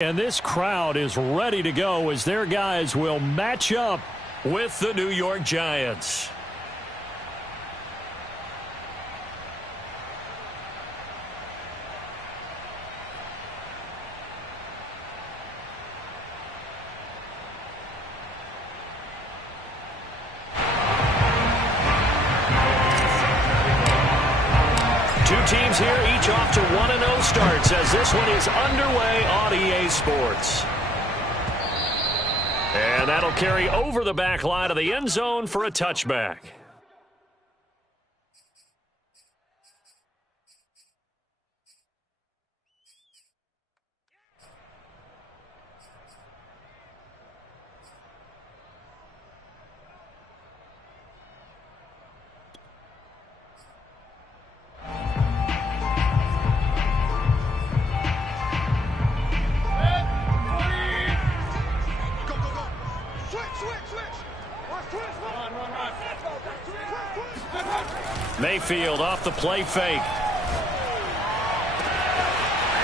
And this crowd is ready to go as their guys will match up with the New York Giants. Teams here, each off to 1-0 starts as this one is underway on EA Sports. And that'll carry over the back line of the end zone for a touchback. Mayfield off the play fake.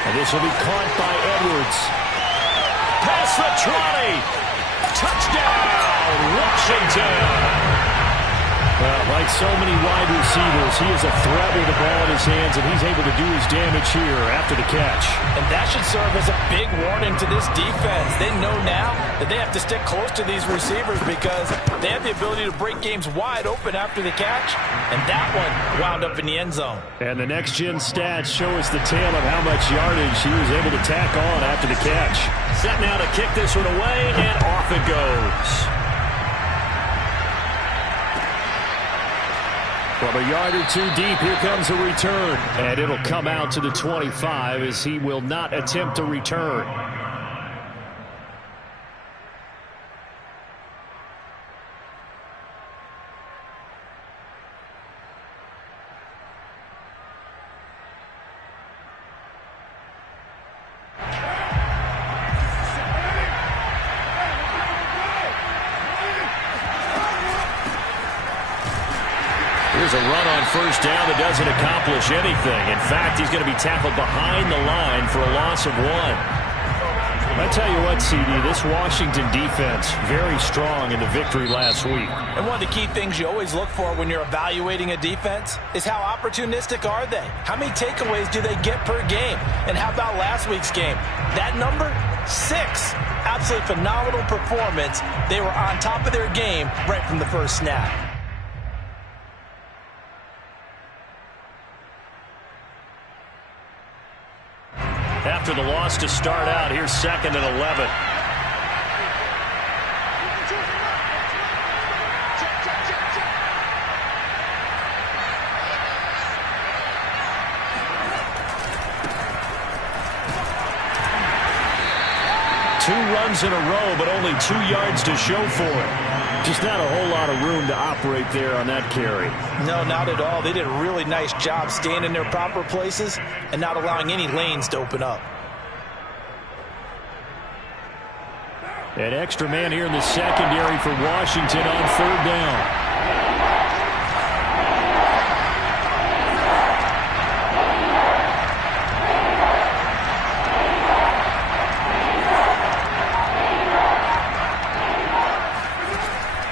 And this will be caught by Edwards. Past the 20. Touchdown, Washington. Well, like so many wide receivers, he is a threat with the ball in his hands, and he's able to do his damage here after the catch. And that should serve as a big warning to this defense. They know now that they have to stick close to these receivers because they have the ability to break games wide open after the catch, and that one wound up in the end zone. And the next-gen stats show us the tale of how much yardage he was able to tack on after the catch. Set now to kick this one away, and off it goes. From a yard or two deep, here comes a return. And it'll come out to the 25 as he will not attempt to return. Here's a run on first down that doesn't accomplish anything. In fact, he's going to be tackled behind the line for a loss of 1. I tell you what, CD, this Washington defense, very strong in the victory last week. And one of the key things you always look for when you're evaluating a defense is how opportunistic are they? How many takeaways do they get per game? And how about last week's game? That number, 6. Absolutely phenomenal performance. They were on top of their game right from the first snap. After the loss to start out, here's 2nd and 11. Two runs in a row, but only 2 yards to show for it. Just not a whole lot of room to operate there on that carry. No, not at all. They did a really nice job staying in their proper places and not allowing any lanes to open up. An extra man here in the secondary for Washington on 3rd down.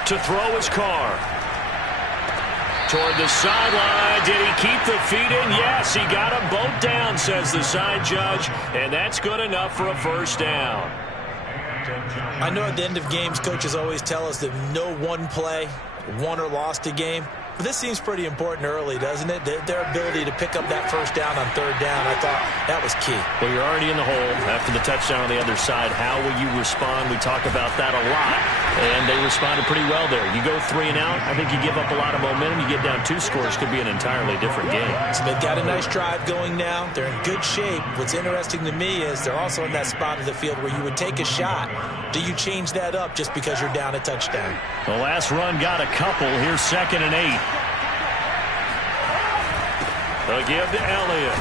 To throw his car. Toward the sideline. Did he keep the feet in? Yes, he got them both down, says the side judge. And that's good enough for a first down. I know at the end of games, coaches always tell us that no one play won or lost a game. But this seems pretty important early, doesn't it? Their ability to pick up that first down on 3rd down, I thought that was key. Well, you're already in the hole after the touchdown on the other side. How will you respond? We talk about that a lot. And they responded pretty well there. You go 3 and out, I think you give up a lot of momentum. You get down 2 scores, could be an entirely different game. So they've got a nice drive going now. They're in good shape. What's interesting to me is they're also in that spot of the field where you would take a shot. Do you change that up just because you're down a touchdown? The last run got a couple. Here's 2nd and 8. They'll give to Elliott.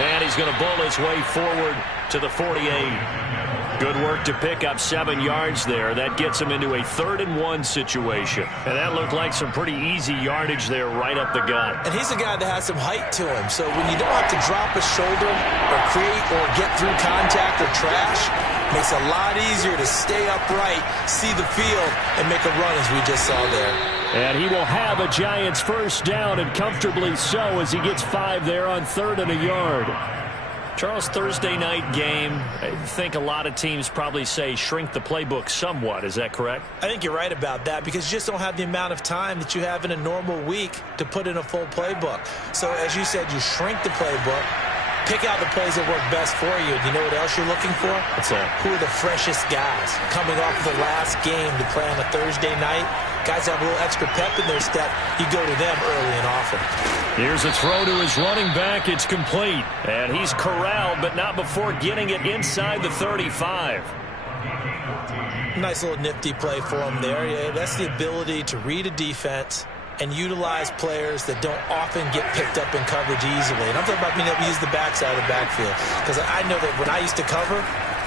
And he's going to bull his way forward to the 48. Good work to pick up 7 yards there. That gets him into a 3rd and 1 situation. And that looked like some pretty easy yardage there right up the gut. And he's a guy that has some height to him. So when you don't have to drop a shoulder or create or get through contact or trash, it makes it a lot easier to stay upright, see the field, and make a run as we just saw there. And he will have a Giants first down, and comfortably so, as he gets 5 there on 3rd and a yard. Charles, Thursday night game, I think a lot of teams probably say shrink the playbook somewhat. Is that correct? I think you're right about that because you just don't have the amount of time that you have in a normal week to put in a full playbook. So as you said, you shrink the playbook, pick out the plays that work best for you. And you know what else you're looking for? What's that? Who are the freshest guys coming off of the last game to play on a Thursday night? Guys have a little extra pep in their step. You go to them early and often. Here's a throw to his running back. It's complete. And he's corralled, but not before getting it inside the 35. Nice little nifty play for him there. Yeah, that's the ability to read a defense and utilize players that don't often get picked up in coverage easily. And I'm talking about being able to use the backside of the backfield. Because I know that when I used to cover,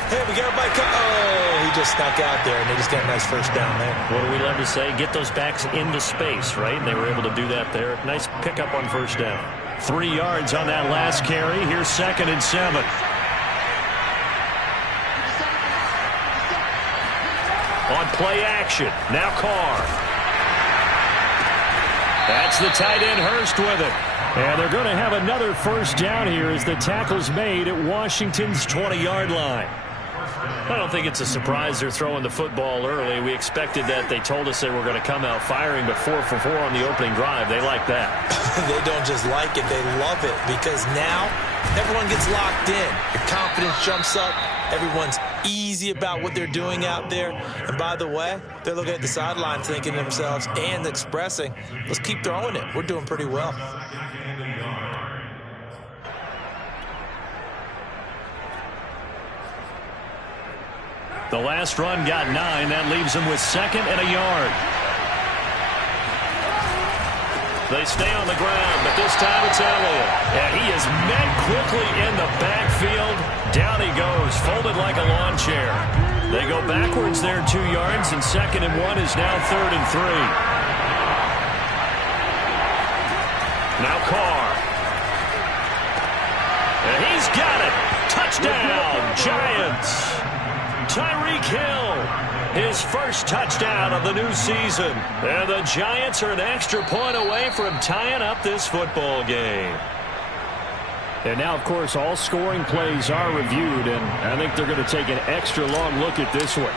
hey, we got everybody. Oh, he just snuck out there, and they just got a nice first down there. What do we love to say? Get those backs into space, right? And they were able to do that there. Nice pickup on first down. 3 yards on that last carry. Here's 2nd and 7. On play action. Now Carr. That's the tight end Hurst with it. And they're going to have another first down here as the tackle's made at Washington's 20-yard line. I don't think it's a surprise they're throwing the football early. We expected that. They told us they were going to come out firing, but 4 for 4 on the opening drive. They like that. They don't just like it. They love it because now everyone gets locked in. Your confidence jumps up. Everyone's easy about what they're doing out there. And by the way, they're looking at the sideline thinking to themselves and expressing, let's keep throwing it. We're doing pretty well. The last run got 9. That leaves him with 2nd and a yard. They stay on the ground, but this time it's Elliott. And he is met quickly in the backfield. Down he goes, folded like a lawn chair. They go backwards there 2 yards, and 2nd and 1 is now 3rd and 3. Now Carr. And he's got it. Touchdown, Giants. Tyreek Hill, his first touchdown of the new season. And the Giants are an extra point away from tying up this football game. And now, of course, all scoring plays are reviewed, and I think they're going to take an extra long look at this one.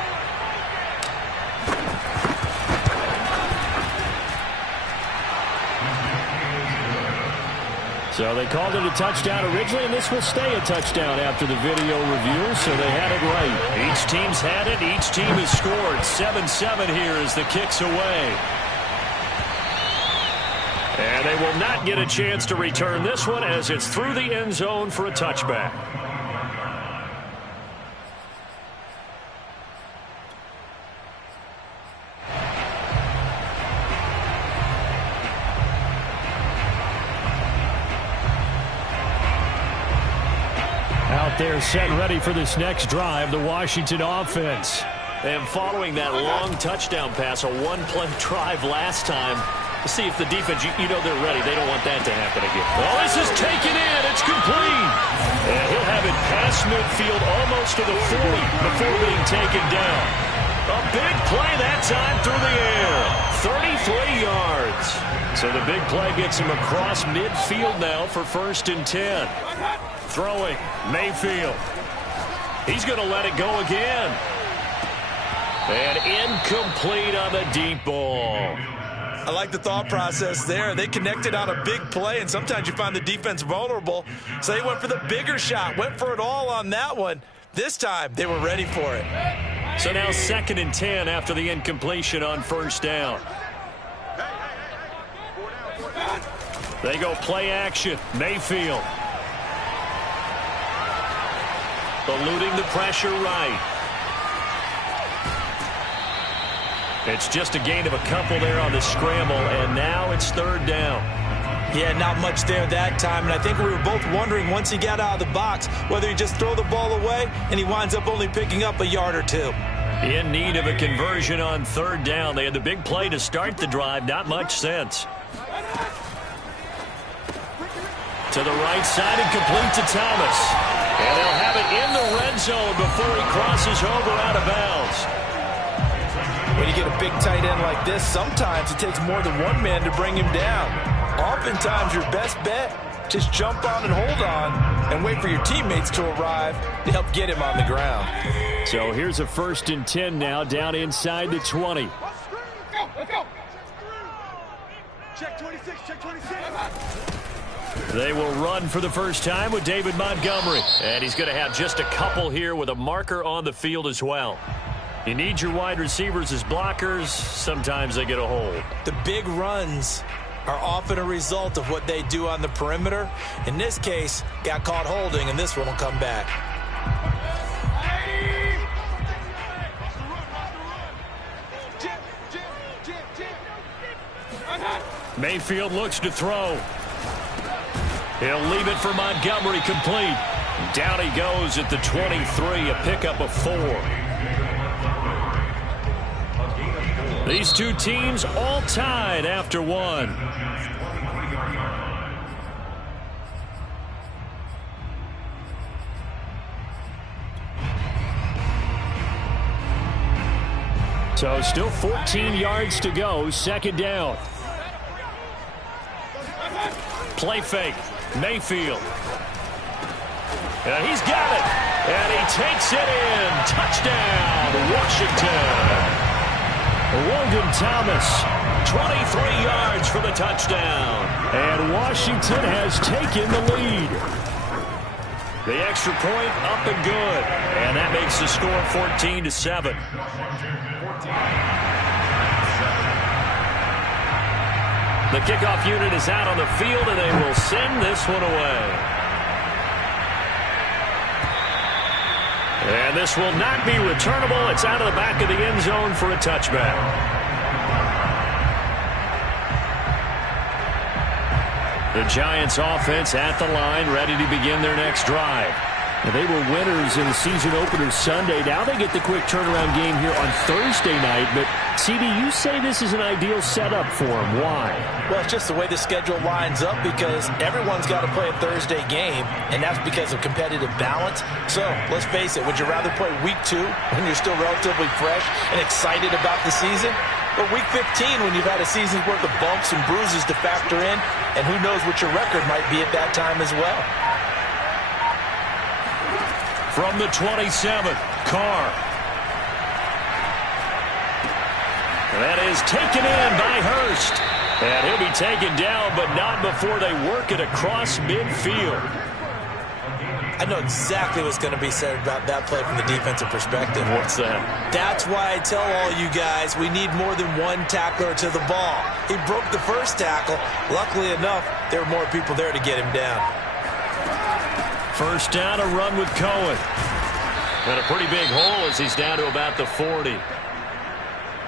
So they called it a touchdown originally, and this will stay a touchdown after the video review, so they had it right. Each team's had it. Each team has scored. 7-7 here as the kick's away. And they will not get a chance to return this one as it's through the end zone for a touchback. Out there set and ready for this next drive, the Washington offense. And following that long touchdown pass, a one-play drive last time, to see if the defense, you know they're ready. They don't want that to happen again. Oh, this is taken in. It's complete. And he'll have it past midfield almost to the 40 before being taken down. A big play that time through the air. 33 yards. So the big play gets him across midfield now for 1st and 10. Throwing, Mayfield. He's going to let it go again. And incomplete on the deep ball. I like the thought process there. They connected on a big play, and sometimes you find the defense vulnerable. So they went for the bigger shot, went for it all on that one. This time, they were ready for it. So now 2nd and 10 after the incompletion on 1st down. They go play action. Mayfield. Eluding the pressure right. It's just a gain of a couple there on the scramble, and now it's 3rd down. Yeah, not much there that time, and I think we were both wondering once he got out of the box whether he just throw the ball away and he winds up only picking up a yard or two. In need of a conversion on third down. They had the big play to start the drive. Not much sense. To the right side and complete to Thomas. And they'll have it in the red zone before he crosses over out of bounds. When you get a big tight end like this, sometimes it takes more than one man to bring him down. Oftentimes, your best bet, just jump on and hold on and wait for your teammates to arrive to help get him on the ground. So here's a 1st and 10 now, down inside the 20. Let's go. Check 26, check 26. They will run for the first time with David Montgomery. And he's going to have just a couple here with a marker on the field as well. You need your wide receivers as blockers. Sometimes they get a hold. The big runs are often a result of what they do on the perimeter. In this case, got caught holding, and this one will come back. Mayfield looks to throw. He'll leave it for Montgomery, complete. Down he goes at the 23, a pickup of 4. These two teams all tied after one. So still 14 yards to go, 2nd down. Play fake, Mayfield. And he's got it. And he takes it in. Touchdown, Washington. Logan Thomas, 23 yards for the touchdown. And Washington has taken the lead. The extra point up and good. And that makes the score 14-7. The kickoff unit is out on the field, and they will send this one away. And this will not be returnable. It's out of the back of the end zone for a touchback. The Giants offense at the line, ready to begin their next drive. Now, they were winners in the season opener Sunday. Now they get the quick turnaround game here on Thursday night. But, CD, you say this is an ideal setup for them. Why? Well, it's just the way the schedule lines up because everyone's got to play a Thursday game, and that's because of competitive balance. So, let's face it, would you rather play week 2 when you're still relatively fresh and excited about the season? Or week 15 when you've had a season's worth of bumps and bruises to factor in, and who knows what your record might be at that time as well? From the 27, Carr. That is taken in by Hurst. And he'll be taken down, but not before they work it across midfield. I know exactly what's going to be said about that play from the defensive perspective. What's that? That's why I tell all you guys we need more than one tackler to the ball. He broke the first tackle. Luckily enough, there were more people there to get him down. First down, a run with Cohen. And a pretty big hole as he's down to about the 40.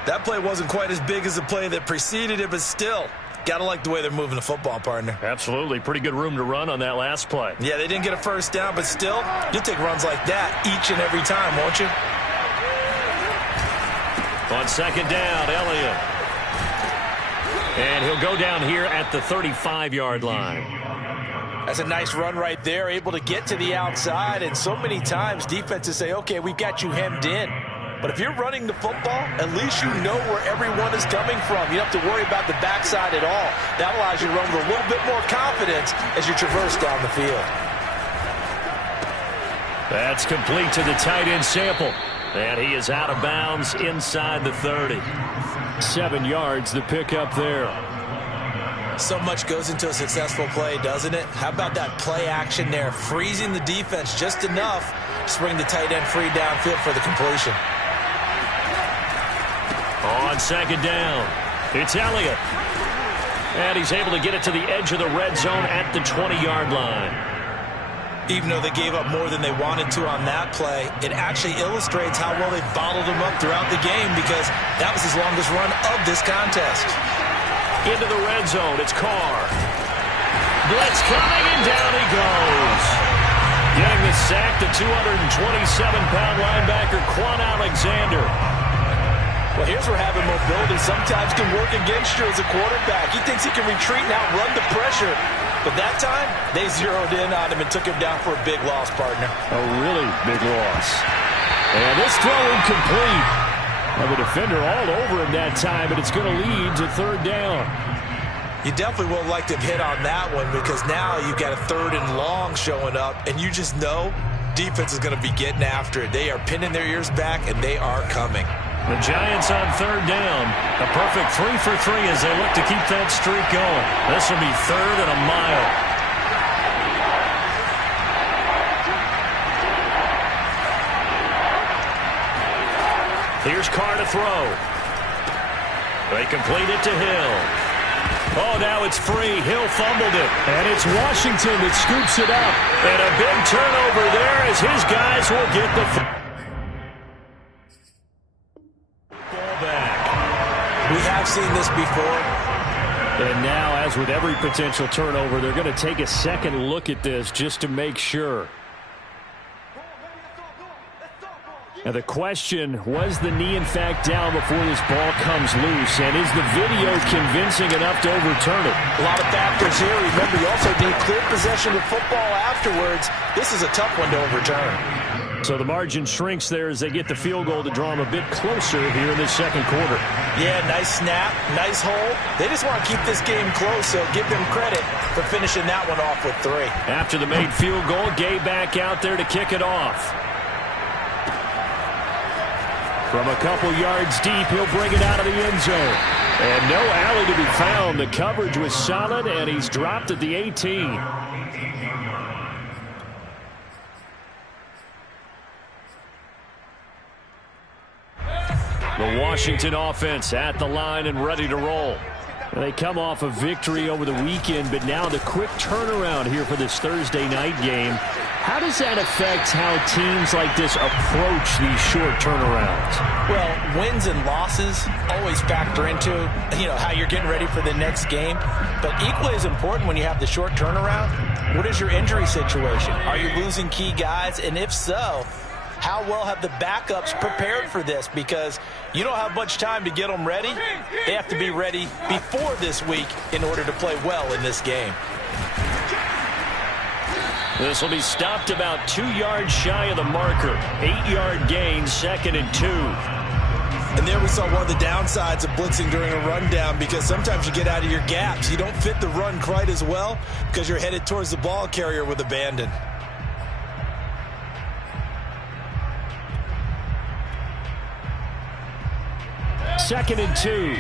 That play wasn't quite as big as the play that preceded it, but still, gotta like the way they're moving the football, partner. Absolutely. Pretty good room to run on that last play. Yeah, they didn't get a first down, but still, you'll take runs like that each and every time, won't you? On 2nd down, Elliott. And he'll go down here at the 35-yard line. That's a nice run right there, able to get to the outside, and so many times defenses say, okay, we've got you hemmed in. But if you're running the football, at least you know where everyone is coming from. You don't have to worry about the backside at all. That allows you to run with a little bit more confidence as you traverse down the field. That's complete to the tight end Sample. And he is out of bounds inside the 30. 7 yards, the pickup there. So much goes into a successful play, doesn't it? How about that play action there, freezing the defense just enough to bring the tight end free downfield for the completion. On 2nd down, it's Elliott. And he's able to get it to the edge of the red zone at the 20-yard line. Even though they gave up more than they wanted to on that play, it actually illustrates how well they bottled him up throughout the game because that was his longest run of this contest. Into the red zone, it's Carr. blitz coming, and down he goes. Getting the sack, the 227-pound linebacker, Quan Alexander. Well, here's where having mobility sometimes can work against you as a quarterback. He thinks he can retreat and outrun the pressure. But that time, they zeroed in on him and took him down for a big loss, partner. A really big loss. And this throw incomplete. Well, the defender all over him that time, but it's going to lead to third down. You definitely would have liked to have hit on that one because now you've got a 3rd and long showing up, and you just know defense is going to be getting after it. They are pinning their ears back, and they are coming. The Giants on third down. A perfect 3 for 3 as they look to keep that streak going. This will be 3rd and a mile. Here's Carr to throw. They complete it to Hill. Oh, now it's free. Hill fumbled it. And it's Washington that scoops it up. And a big turnover there as his guys will get the ball back. We have seen this before. And now, as with every potential turnover, they're going to take a second look at this just to make sure. Now the question, was the knee in fact down before this ball comes loose? And is the video convincing enough to overturn it? A lot of factors here. Remember, you also need clear possession of football afterwards. This is a tough one to overturn. So the margin shrinks there as they get the field goal to draw them a bit closer here in the second quarter. Yeah, nice snap, nice hole. They just want to keep this game close, so give them credit for finishing that one off with 3. After the made field goal, Gay back out there to kick it off. From a couple yards deep, he'll bring it out of the end zone. And no alley to be found. The coverage was solid, and he's dropped at the 18. The Washington offense at the line and ready to roll. They come off a victory over the weekend, but now the quick turnaround here for this Thursday night game. How does that affect how teams like this approach these short turnarounds? Well, wins and losses always factor into, how you're getting ready for the next game. But equally as important when you have the short turnaround, what is your injury situation? Are you losing key guys? And if so, how well have the backups prepared for this? Because you don't have much time to get them ready. They have to be ready before this week in order to play well in this game. This will be stopped about 2 yards shy of the marker. 8-yard gain, 2nd and 2. And there we saw one of the downsides of blitzing during a rundown because sometimes you get out of your gaps. You don't fit the run quite as well because you're headed towards the ball carrier with abandon. Second and 2.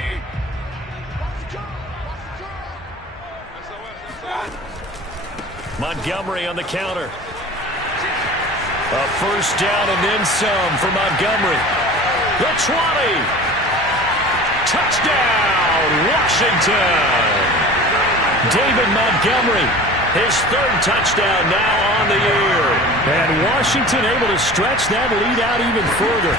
Montgomery on the counter. A first down and then some for Montgomery. The 20. Touchdown, Washington. David Montgomery, his 3rd touchdown now on the year. And Washington able to stretch that lead out even further.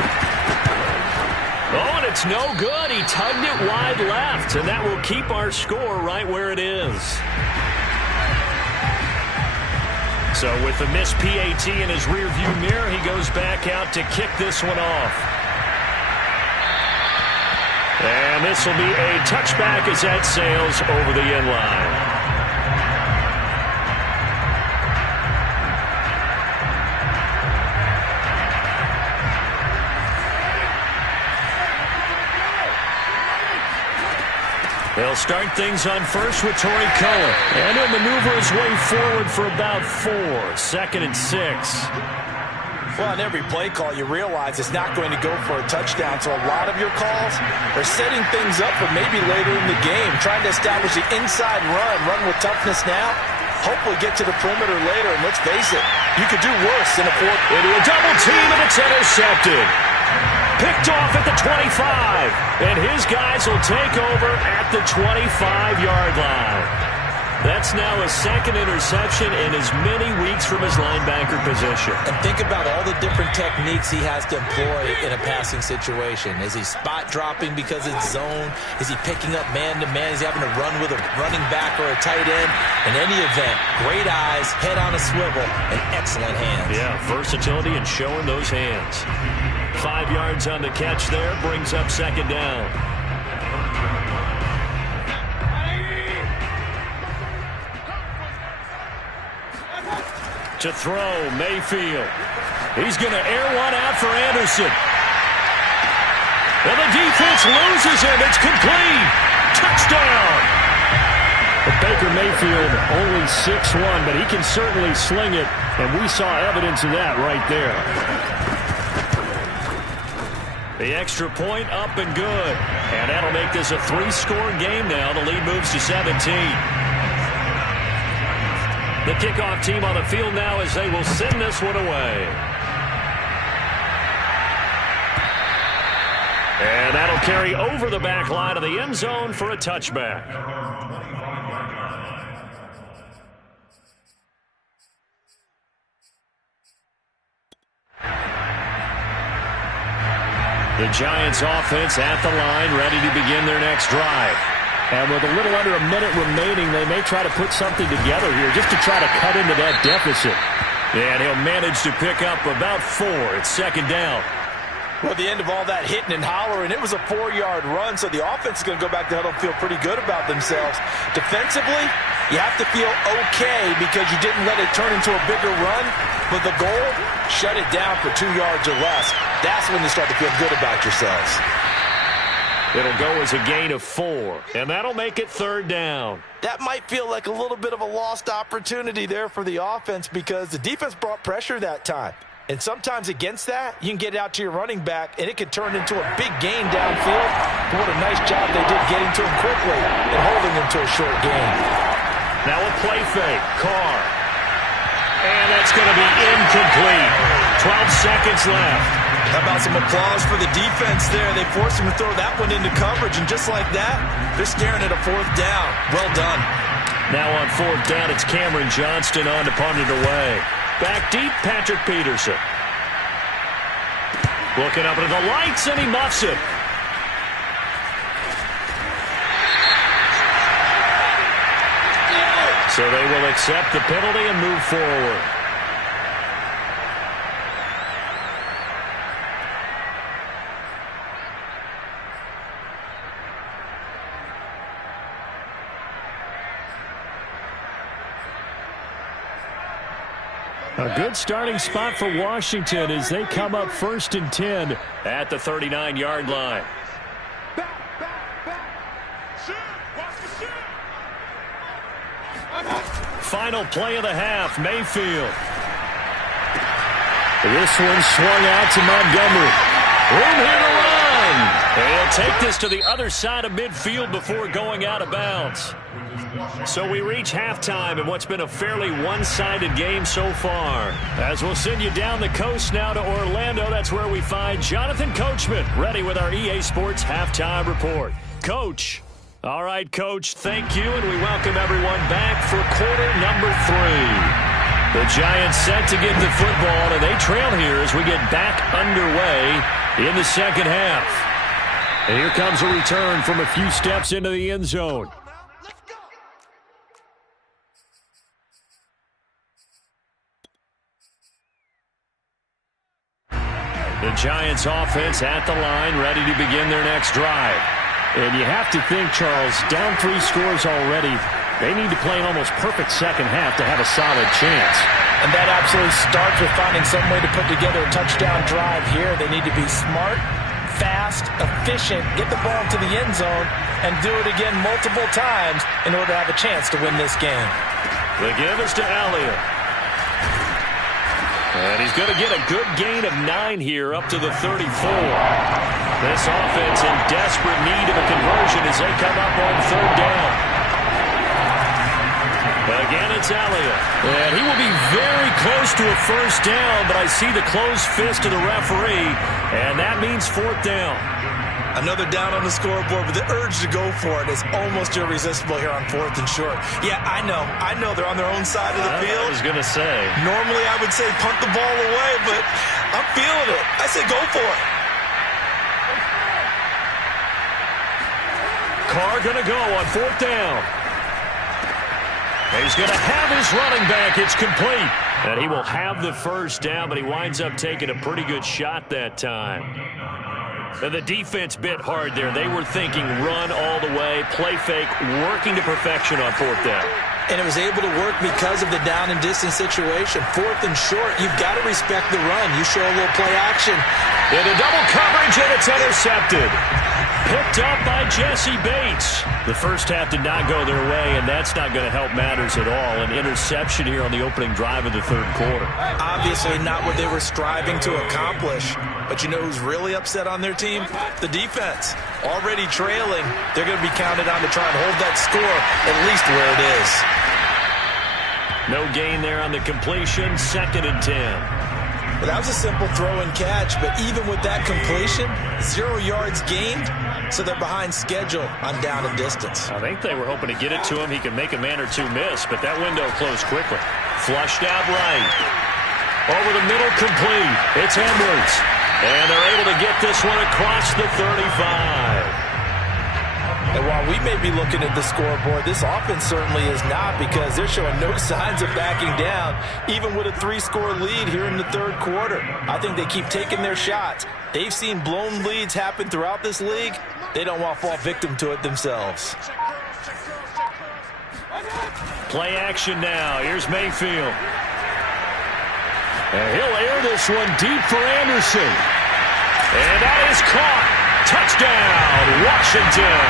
Oh, and it's no good. He tugged it wide left, and that will keep our score right where it is. So with the missed PAT in his rearview mirror, he goes back out to kick this one off. And this will be a touchback as that sails over the end line. They'll start things on first with Torrey Cullen. And he'll maneuver his way forward for about 4. 2nd and 6. Well, on every play call, you realize it's not going to go for a touchdown. So a lot of your calls are setting things up for maybe later in the game, trying to establish the inside run with toughness now, hopefully get to the perimeter later. And let's face it, you could do worse than a 4. Into a double team, and it's intercepted. Picked off at the 25, and his guys will take over at the 25-yard line. That's now a second interception in as many weeks from his linebacker position. And think about all the different techniques he has to employ in a passing situation. Is he spot dropping because it's zone? Is he picking up man-to-man? Is he having to run with a running back or a tight end? In any event, great eyes, head on a swivel, and excellent hands. Yeah, versatility and showing those hands. 5 yards on the catch there, brings up second down. To throw, Mayfield. He's going to air one out for Anderson. And the defense loses him. It's complete. Touchdown. But Baker Mayfield only 6'1", but he can certainly sling it, and we saw evidence of that right there. The extra point up and good. And that'll make this a 3-score game now. The lead moves to 17. The kickoff team on the field now as they will send this one away. And that'll carry over the back line of the end zone for a touchback. The Giants offense at the line, ready to begin their next drive. And with a little under a minute remaining, they may try to put something together here just to try to cut into that deficit. And he'll manage to pick up about 4. It's second down. Well, at the end of all that hitting and hollering, it was a 4-yard run, so the offense is going to go back to huddle and feel pretty good about themselves. Defensively, you have to feel okay because you didn't let it turn into a bigger run. But the goal, shut it down for 2 yards or less. That's when you start to feel good about yourselves. It'll go as a gain of 4, and that'll make it third down. That might feel like a little bit of a lost opportunity there for the offense because the defense brought pressure that time. And sometimes against that, you can get out to your running back, and it could turn into a big gain downfield. But what a nice job they did getting to him quickly and holding him to a short gain. Now a play fake. Carr. And that's going to be incomplete. 12 seconds left. How about some applause for the defense there? They forced him to throw that one into coverage, and just like that, they're staring at a 4th down. Well done. Now on 4th down, it's Cameron Johnston on to punt it away. Back deep, Patrick Peterson. Looking up into the lights, and he muffs it. So they will accept the penalty and move forward. A good starting spot for Washington as they come up 1st and 10 at the 39-yard line. Final play of the half, Mayfield. This one swung out to Montgomery. Room here to run. And he'll take this to the other side of midfield before going out of bounds. So we reach halftime in what's been a fairly one-sided game so far. As we'll send you down the coast now to Orlando, that's where we find Jonathan Coachman, ready with our EA Sports Halftime Report. Coach. All right, Coach, thank you, and we welcome everyone back for quarter number 3. The Giants set to get the football, and they trail here as we get back underway in the second half. And here comes a return from a few steps into the end zone. The Giants offense at the line, ready to begin their next drive. And you have to think, Charles, down 3 scores already, they need to play an almost perfect second half to have a solid chance. And that absolutely starts with finding some way to put together a touchdown drive here. They need to be smart, fast, efficient, get the ball to the end zone, and do it again multiple times in order to have a chance to win this game. The give is to Elliott. And he's going to get a good gain of 9 here up to the 34. This offense in desperate need of a conversion as they come up on 3rd down. Again, it's Elliott. And he will be very close to a 1st down, but I see the closed fist of the referee, and that means 4th down. Another down on the scoreboard, but the urge to go for it is almost irresistible here on 4th and short. Yeah, I know they're on their own side of the field. I was going to say. Normally I would say punt the ball away, but I'm feeling it. I say go for it. Carr going to go on 4th down. He's going to have his running back. It's complete. And he will have the first down, but he winds up taking a pretty good shot that time. And the defense bit hard there. They were thinking run all the way, play fake, working to perfection on 4th down. And it was able to work because of the down and distance situation. 4th and short, you've got to respect the run. You show a little play action. Into double coverage, and it's intercepted. Picked up by Jesse Bates. The first half did not go their way, and that's not going to help matters at all. An interception here on the opening drive of the third quarter. Obviously not what they were striving to accomplish. But you know who's really upset on their team? The defense. Already trailing, they're going to be counted on to try and hold that score at least where it is. No gain there on the completion. 2nd and 10. Well, that was a simple throw and catch, but even with that completion, 0 yards gained, so they're behind schedule on down and distance. I think they were hoping to get it to him. He could make a man or two miss, but that window closed quickly. Flushed out right. Over the middle, complete. It's Edwards. And they're able to get this one across the 35. And while we may be looking at the scoreboard, this offense certainly is not, because they're showing no signs of backing down, even with a 3-score lead here in the third quarter. I think they keep taking their shots. They've seen blown leads happen throughout this league. They don't want to fall victim to it themselves. Play action now. Here's Mayfield. And he'll air this one deep for Anderson. And that is caught. Touchdown, Washington.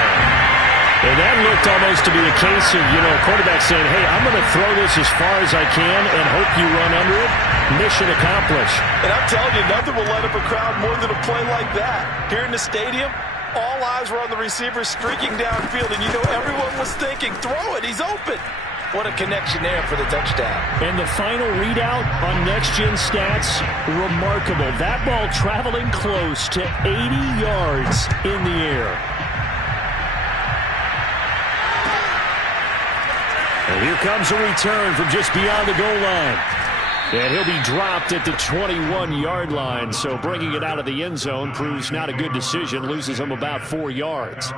And that looked almost to be a case of, a quarterback saying, hey, I'm going to throw this as far as I can and hope you run under it. Mission accomplished. And I'm telling you, nothing will light up a crowd more than a play like that. Here in the stadium, all eyes were on the receiver streaking downfield, and everyone was thinking, throw it, he's open. What a connection there for the touchdown. And the final readout on next-gen stats, remarkable. That ball traveling close to 80 yards in the air. And here comes a return from just beyond the goal line. And he'll be dropped at the 21-yard line, so bringing it out of the end zone proves not a good decision, loses him about 4 yards.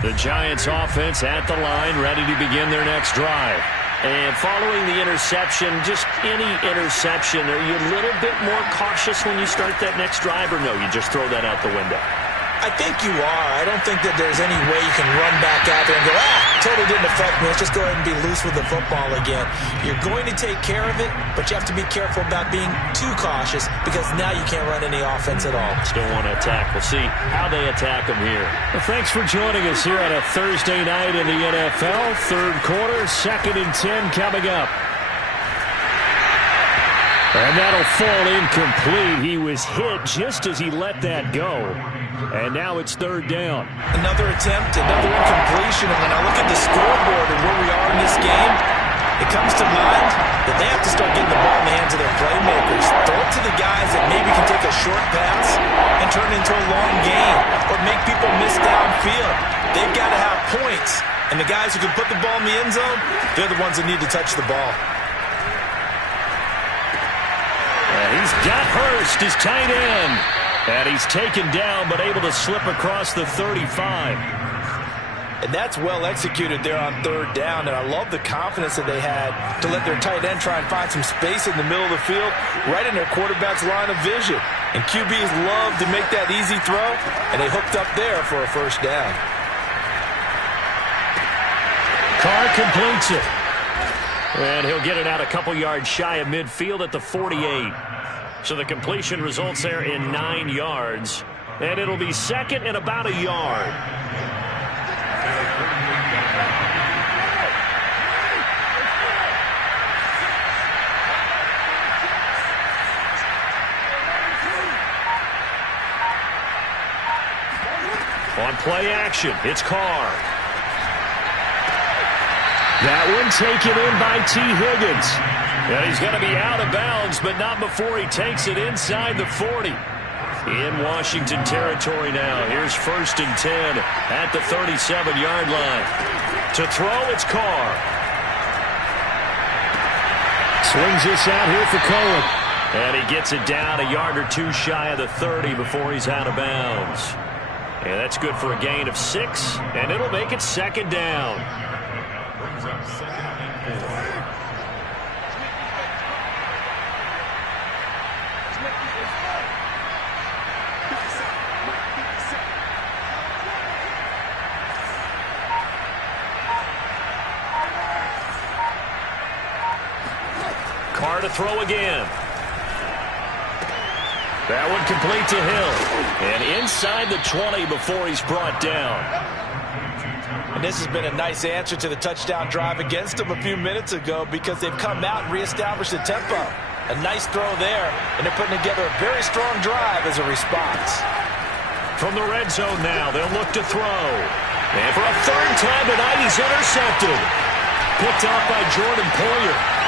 The Giants offense at the line, ready to begin their next drive. And following the interception, just any interception, are you a little bit more cautious when you start that next drive, or no, you just throw that out the window? I think you are. I don't think that there's any way you can run back out there and go, totally didn't affect me. Let's just go ahead and be loose with the football again. You're going to take care of it, but you have to be careful about being too cautious, because now you can't run any offense at all. Still want to attack. We'll see how they attack them here. Well, thanks for joining us here on a Thursday night in the NFL. Third quarter, 2nd and 10 coming up. And that'll fall incomplete. He was hit just as he let that go. And now it's 3rd down. Another attempt, another incompletion. And when I look at the scoreboard and where we are in this game, it comes to mind that they have to start getting the ball in the hands of their playmakers. Throw it to the guys that maybe can take a short pass and turn it into a long gain, or make people miss downfield. They've got to have points. And the guys who can put the ball in the end zone, they're the ones that need to touch the ball. He's got Hurst, his tight end. And he's taken down, but able to slip across the 35. And that's well executed there on 3rd down. And I love the confidence that they had to let their tight end try and find some space in the middle of the field, right in their quarterback's line of vision. And QBs love to make that easy throw, and they hooked up there for a first down. Carr completes it. And he'll get it out a couple yards shy of midfield at the 48. So the completion results there in 9 yards. And it'll be 2nd and about a yard. On play action, it's Carr. That one taken in by T. Higgins. And he's going to be out of bounds, but not before he takes it inside the 40. In Washington territory now. Here's 1st and 10 at the 37-yard line. To throw, it's Carr. Swings this out here for Cohen. And he gets it down a yard or two shy of the 30 before he's out of bounds. And that's good for a gain of 6, and it'll make it 2nd down. Carr to throw again. That one complete to Hill. And inside the 20 before he's brought down. And this has been a nice answer to the touchdown drive against them a few minutes ago because they've come out and reestablished the tempo. A nice throw there, and they're putting together a very strong drive as a response. From the red zone now, they'll look to throw. And for a 3rd time tonight, he's intercepted. Picked off by Jordan Poyer.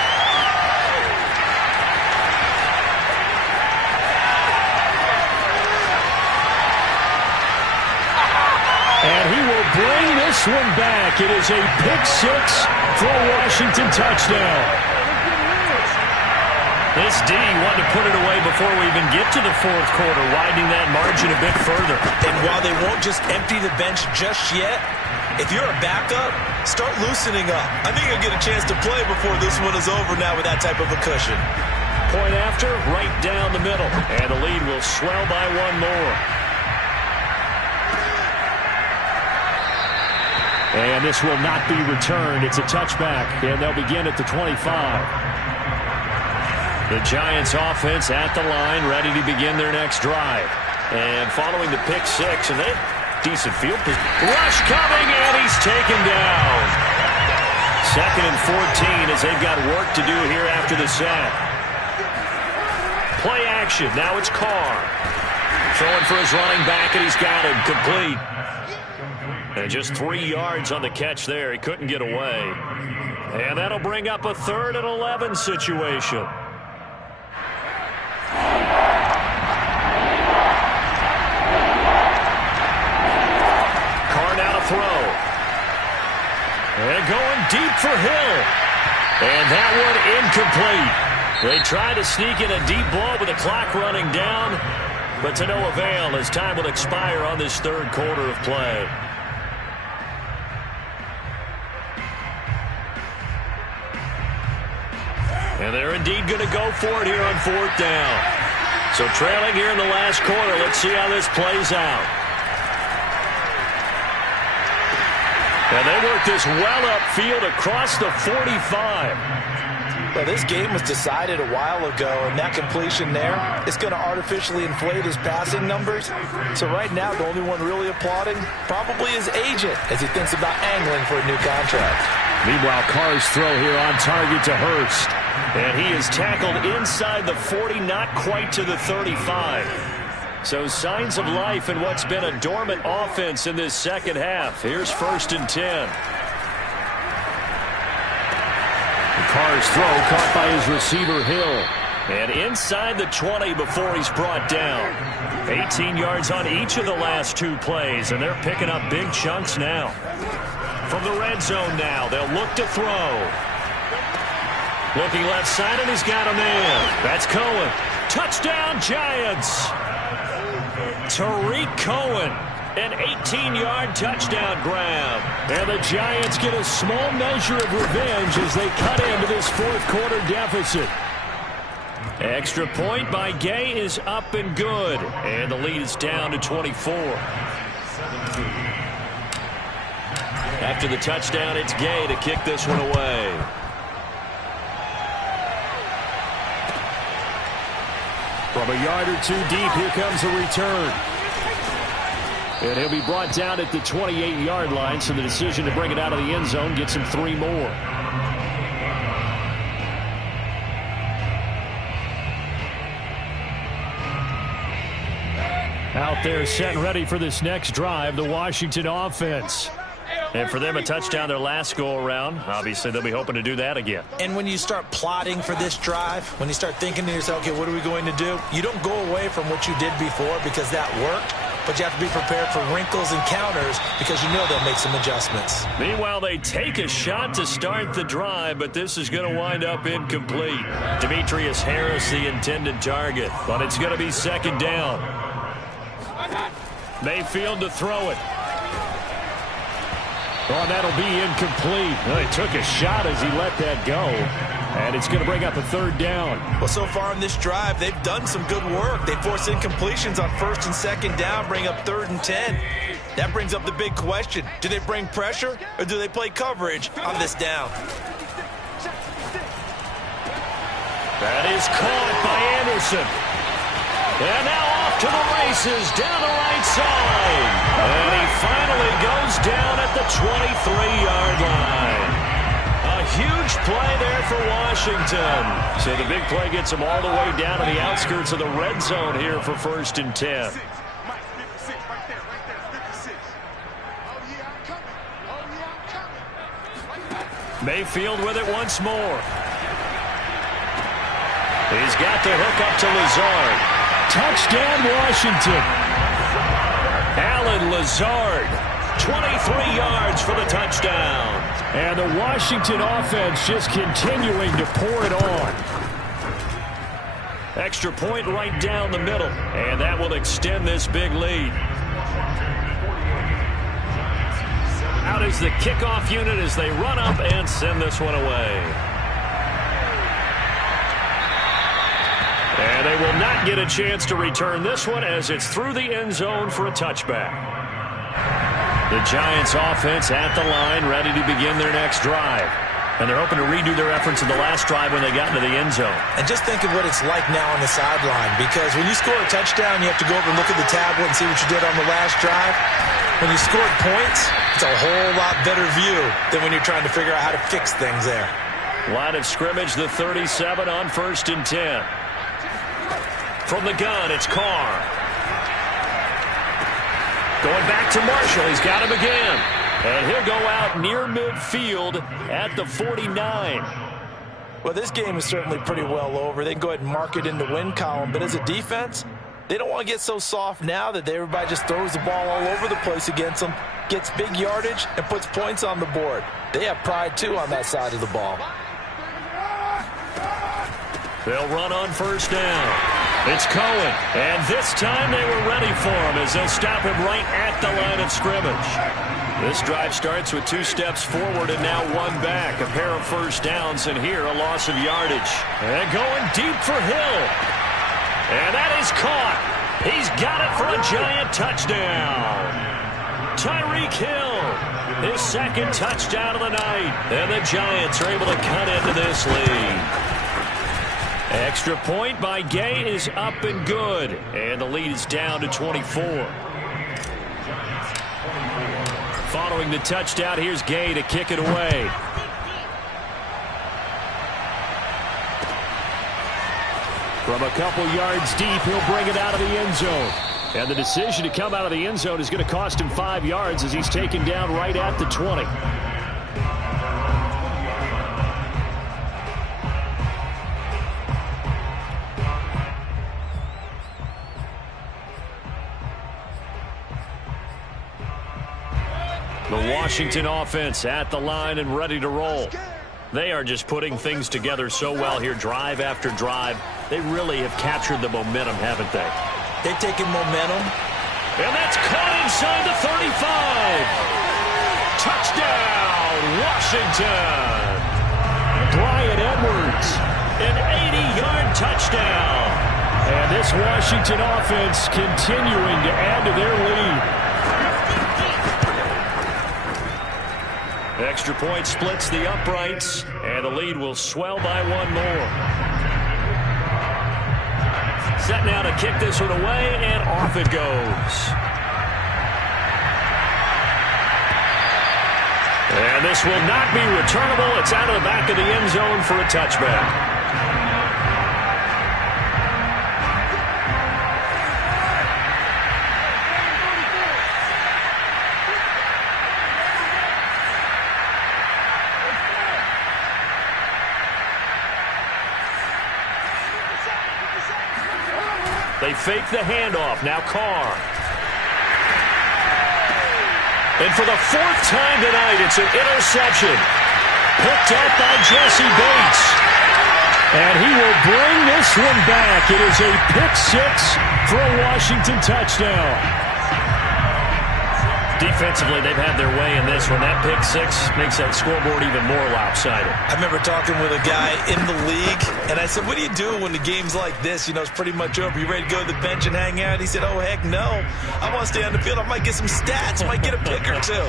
And he will bring this one back. It is a pick 6 for a Washington touchdown. This D wanted to put it away before we even get to the 4th quarter, widening that margin a bit further. And while they won't just empty the bench just yet, if you're a backup, start loosening up. I think you'll get a chance to play before this one is over now with that type of a cushion. Point after, right down the middle. And the lead will swell by 1 more. And this will not be returned. It's a touchback, and they'll begin at the 25. The Giants offense at the line, ready to begin their next drive. And following the pick 6, and they have decent field position. Rush coming, and he's taken down. 2nd and 14 as they've got work to do here after the sack. Play action. Now it's Carr. Throwing for his running back, and he's got him complete. And just 3 yards on the catch there. He couldn't get away. And that'll bring up a 3rd and 11 situation. Carr now to throw. And going deep for Hill. And that one incomplete. They tried to sneak in a deep ball with the clock running down, but to no avail as time will expire on this 3rd quarter of play. And they're indeed going to go for it here on 4th down. So trailing here in the last quarter. Let's see how this plays out. And they work this well upfield across the 45. Well, this game was decided a while ago, and that completion there is going to artificially inflate his passing numbers. So right now, the only one really applauding probably his agent as he thinks about angling for a new contract. Meanwhile, Carr's throw here on target to Hurst. And he is tackled inside the 40, not quite to the 35. So signs of life in what's been a dormant offense in this 2nd half. Here's 1st and 10. Carr's throw caught by his receiver, Hill. And inside the 20 before he's brought down. 18 yards on each of the last 2 plays, and they're picking up big chunks now. From the red zone now, they'll look to throw. Looking left side, and he's got a man. That's Cohen. Touchdown, Giants. Tariq Cohen, an 18-yard touchdown grab. And the Giants get a small measure of revenge as they cut into this 4th quarter deficit. Extra point by Gay is up and good. And the lead is down to 24. After the touchdown, it's Gay to kick this one away. From a yard or 2 deep, here comes a return. And he'll be brought down at the 28-yard line, so the decision to bring it out of the end zone gets him 3 more. Out there set and ready for this next drive, the Washington offense. And for them, a touchdown their last go-around. Obviously, they'll be hoping to do that again. And when you start plotting for this drive, when you start thinking to yourself, okay, what are we going to do? You don't go away from what you did before because that worked, but you have to be prepared for wrinkles and counters because you know they'll make some adjustments. Meanwhile, they take a shot to start the drive, but this is going to wind up incomplete. Demetrius Harris, the intended target, but it's going to be second down. Mayfield to throw it. Oh, that'll be incomplete. Well, he took a shot as he let that go. And it's going to bring up a third down. Well, so far in this drive, they've done some good work. They force incompletions on first and second down, bring up 3rd and 10. That brings up the big question. Do they bring pressure or do they play coverage on this down? That is caught by Anderson. And now off to the races down the right side. And he finally goes down at the 23-yard line. A huge play there for Washington. So the big play gets him all the way down to the outskirts of the red zone here for 1st and 10. Mayfield with it once more. He's got the hook up to Lazard. Touchdown, Washington. Alan Lazard, 23 yards for the touchdown. And the Washington offense just continuing to pour it on. Extra point right down the middle, and that will extend this big lead. Out is the kickoff unit as they run up and send this one away. And they will not get a chance to return this one as it's through the end zone for a touchback. The Giants offense at the line, ready to begin their next drive. And they're hoping to redo their efforts in the last drive when they got into the end zone. And just think of what it's like now on the sideline, because when you score a touchdown, you have to go over and look at the tablet and see what you did on the last drive. When you scored points, it's a whole lot better view than when you're trying to figure out how to fix things there. Line of scrimmage, the 37 on 1st and 10. From the gun, it's Carr. Going back to Marshall. He's got him again. And he'll go out near midfield at the 49. Well, this game is certainly pretty well over. They can go ahead and mark it in the win column. But as a defense, they don't want to get so soft now that everybody just throws the ball all over the place against them, gets big yardage, and puts points on the board. They have pride, too, on that side of the ball. They'll run on 1st down. It's Cohen, and this time they were ready for him as they'll stop him right at the line of scrimmage. This drive starts with 2 steps forward and now 1 back. A pair of 1st downs, and here a loss of yardage. And going deep for Hill. And that is caught. He's got it for a Giant touchdown. Tyreek Hill, his 2nd touchdown of the night. And the Giants are able to cut into this lead. Extra point by Gay is up and good. And the lead is down to 24. Following the touchdown, here's Gay to kick it away. From a couple yards deep, he'll bring it out of the end zone. And the decision to come out of the end zone is going to cost him 5 yards as he's taken down right at the 20. The Washington offense at the line and ready to roll. They are just putting things together so well here, drive after drive. They really have captured the momentum, haven't they? They've taken momentum. And that's caught inside the 35. Touchdown, Washington. Bryan Edwards, an 80-yard touchdown. And this Washington offense continuing to add to their lead. Extra point splits the uprights, and the lead will swell by 1 more. Set now to kick this one away, and off it goes. And this will not be returnable. It's out of the back of the end zone for a touchback. They fake the handoff. Now Carr. And for the fourth time tonight, it's an interception. Picked up by Jesse Bates. And he will bring this one back. It is a pick six for a Washington touchdown. Defensively, they've had their way in this one. That pick six makes that scoreboard even more lopsided. I remember talking with a guy in the league, and I said, what do you do when the game's like this? You know, it's pretty much over. You ready to go to the bench and hang out? He said, oh, heck no. I want to stay on the field. I might get some stats. I might get a pick or two.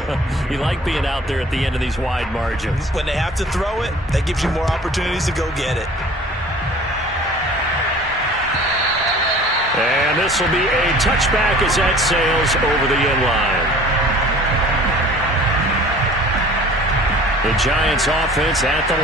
You like being out there at the end of these wide margins. When they have to throw it, that gives you more opportunities to go get it. And this will be a touchback as that sails over the end line. The Giants offense at the line.